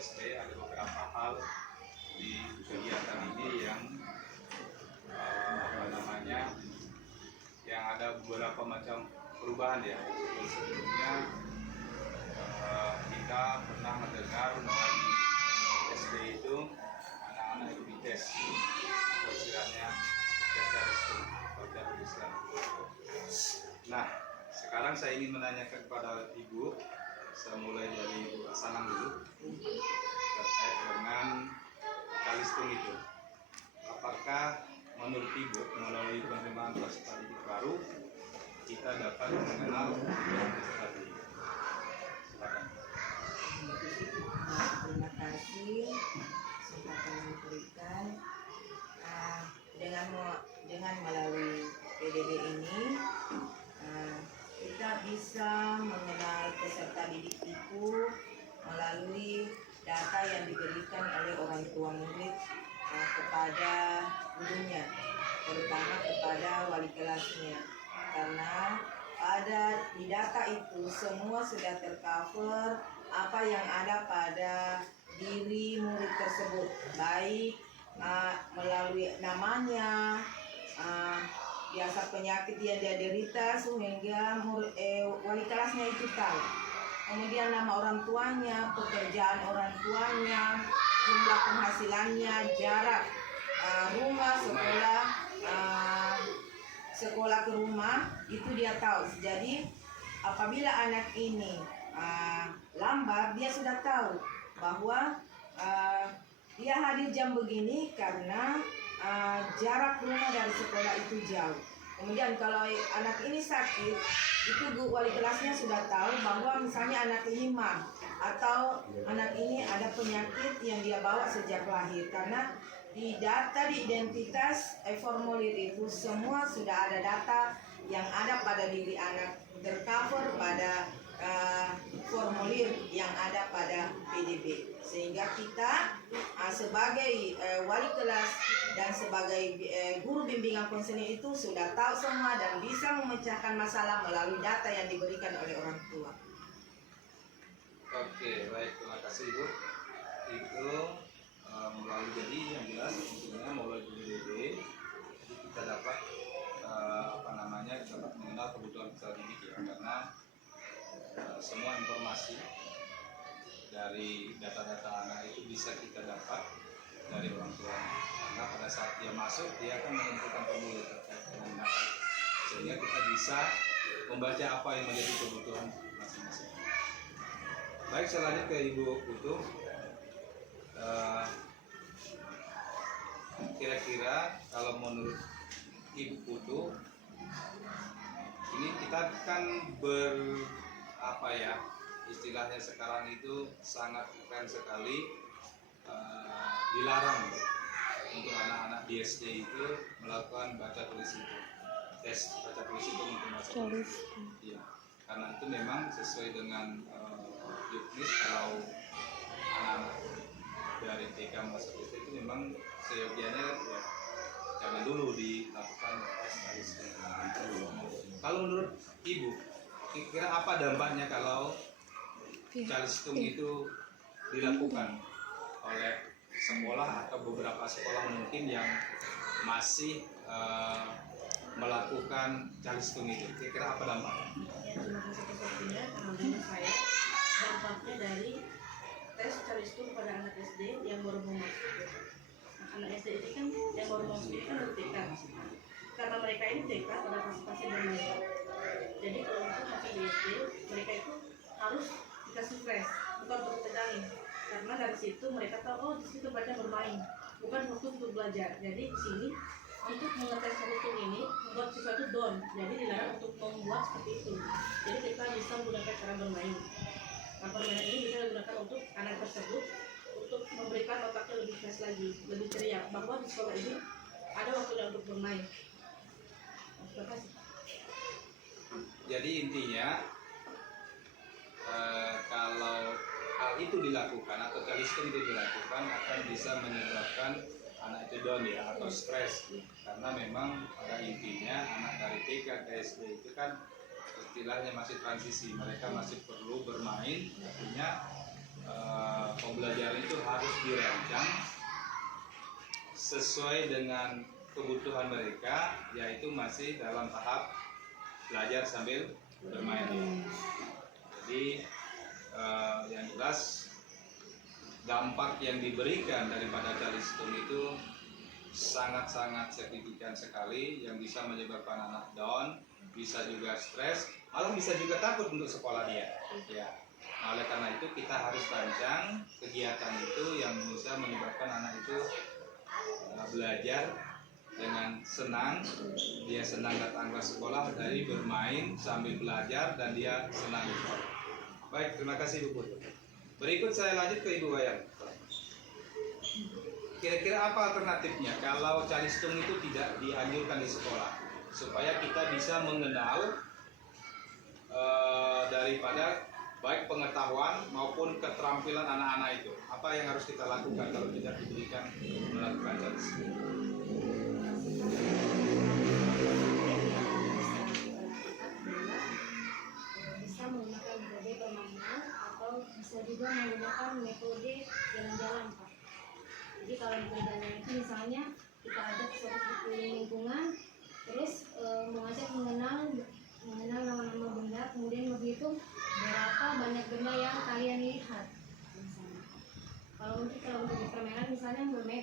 SD ada beberapa hal di kegiatan ini yang yang ada beberapa macam perubahan ya. Sebelumnya kita pernah mendengar bahwa di SD itu anak-anak itu dites, istilahnya tes Islam. Nah, sekarang saya ingin menanyakan kepada Ibu, saya mulai dari Ibu Sanang dulu, terkait dengan Kalistung itu. Apakah menurut Ibu melalui penerimaan peserta didik baru kita dapat mengenal peserta didik? Silakan. Terima kasih kesempatan yang diberikan. Dengan melalui PDB ini kita bisa mengenal peserta didik itu melalui data yang diberikan oleh orang tua murid kepada gurunya, terutama kepada wali kelasnya, karena di data itu semua sudah tercover apa yang ada pada diri murid tersebut, baik melalui namanya, biasa penyakit yang dia derita sehingga wali kelasnya itu tahu. Kemudian nama orang tuanya, pekerjaan orang tuanya, jumlah penghasilannya, jarak rumah sekolah ke rumah, itu dia tahu. Jadi apabila anak ini lambat, dia sudah tahu bahwa dia hadir jam begini karena jarak rumah dari sekolah itu jauh. Kemudian kalau anak ini sakit, itu wali kelasnya sudah tahu bahwa misalnya anak ini mah atau anak ini ada penyakit yang dia bawa sejak lahir, karena di data di identitas formulir itu semua sudah ada data yang ada pada diri anak, tercover pada formulir yang ada pada PDB, sehingga kita sebagai wali kelas dan sebagai guru bimbingan konseling itu sudah tahu semua dan bisa memecahkan masalah melalui data yang diberikan oleh orang tua. Oke, baik, terima kasih Ibu. Itu melalui jadi yang jelas tentunya melalui PDB kita dapat dapat mengenal kebutuhan peserta didik ya, karena semua informasi dari data-data anak itu bisa kita dapat dari orang tua, karena pada saat dia masuk dia akan menentukan formulir terkait dengan data, sehingga kita bisa membaca apa yang menjadi kebutuhan masing-masing. Baik, selanjutnya ke Ibu Putu. Kira-kira kalau menurut Ibu Putu, ini kita kan istilahnya sekarang itu sangat keren sekali, dilarang untuk anak-anak di SD itu melakukan baca tulis itu, tes baca tulis itu untuk baca tulis. Ya, karena itu memang sesuai dengan juknis kalau anak-anak dari TK masuk SD itu memang seyogianya ya jangan dulu dilakukan tes tulis. Kalau menurut Ibu, kira-kira apa dampaknya kalau Kalistung itu dilakukan oleh sekolah atau beberapa sekolah mungkin yang masih melakukan Kalistung itu? Kira-kira apa dampaknya? Terima kasih sepertinya menurut saya dampaknya dari tes Kalistung pada anak SD yang baru mau masuk. Anak SD ini kan yang baru mau masuk kan baru TK. Karena mereka ini TK pada fase bermain. Jadi kalau untuk masuk di SD, mereka itu harus dikasih stres, bukan untuk ditegangin. Karena dari situ mereka tahu, oh di situ tempatnya bermain, bukan fokus untuk belajar. Jadi di sini untuk mengetes Kalistung ini membuat siswa itu down. Jadi dilarang untuk membuat seperti itu. Jadi kita bisa menggunakan cara bermain. Nah, permainan ini bisa digunakan untuk anak tersebut untuk memberikan otaknya lebih fresh lagi, lebih ceria. Bahwa di sekolah ini ada waktunya untuk bermain. Terima kasih. Jadi intinya kalau hal itu dilakukan atau Kalistung itu dilakukan akan bisa menyebabkan anak itu down ya, atau stres, karena memang pada intinya anak dari TK ke SD itu kan istilahnya masih transisi, mereka masih perlu bermain, artinya pembelajaran itu harus dirancang sesuai dengan kebutuhan mereka, yaitu masih dalam tahap belajar sambil bermain. Jadi yang jelas dampak yang diberikan daripada calistung itu sangat-sangat signifikan sekali, yang bisa menyebabkan anak down, bisa juga stres, malah bisa juga takut untuk sekolah dia. Ya. Nah, oleh karena itu kita harus rancang kegiatan itu yang bisa menyebabkan anak itu belajar dengan senang, dia senang datang ke sekolah dari bermain sambil belajar dan dia senang di sekolah. Baik, terima kasih Bu Putri. Berikut saya lanjut ke Ibu Wayan. Kira-kira apa alternatifnya kalau calistung itu tidak dianjurkan di sekolah, supaya kita bisa mengenal daripada baik pengetahuan maupun keterampilan anak-anak itu. Apa yang harus kita lakukan kalau tidak diberikan melakukan calistung? Bisa menggunakan metode permainan atau bisa juga menggunakan metode jalan-jalan, Pak. Jadi kalau metode jalan itu misalnya kita ajak suatu lingkungan, terus mengajak mengenal nama-nama benda, kemudian menghitung berapa banyak benda yang kalian lihat. Misalnya. Kalau untuk di permainan misalnya